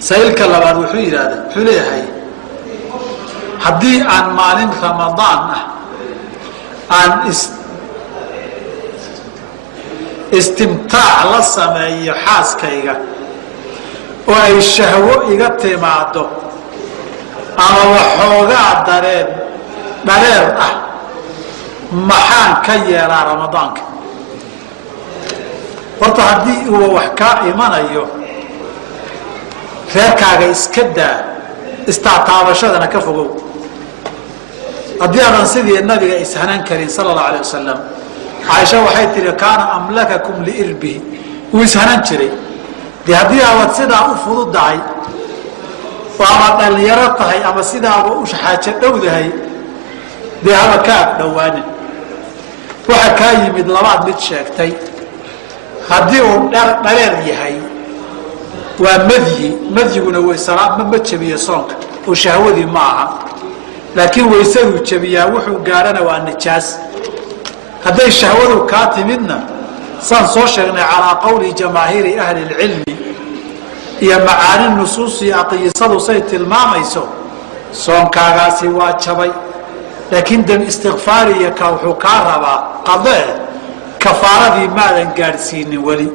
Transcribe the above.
سائلك لبعض وحير هذا حليه هاي حدي عن مال رمضان عن استمتاع للسماء حاس كيغا وأي الشهوة يغطي معده أما وحوغا درير محان كيرا رمضان horta haddii uu wax ka imanayo reerkaaga iska daa istaataabashadana ka fogow haddii aadan sidii nabiga ishanan karin sallallahu alayhi wasallam Aisha waxay tiri kaana amlakakum liirbihi uu ishanan jiray dee haddii aad sidaa u fududahay ama dhalinyaro tahay ama sidaaba u xaajo dhowdahay dee haba ka dhawaanin waxa ka yimid labaad mid sheegtay haddii uu dhareer yahay waa madyiguna way salaad ma jabiyo soonka oo shahwadii ma aha laakiin waysadu jabiyaa wuxuu gaarana waa nijaas hadday shahwadu ka timidna san soo sheegnay calaa qawli jamaahiri ahli ilmi iyo macaani nusuus iyo aqiyasadu say tilmaamayso soonkaagaasi waa jabay laakiin dam istighfaar iyo ka wuxuu ka rabaa qadee كفارة ماذا قارسين ولي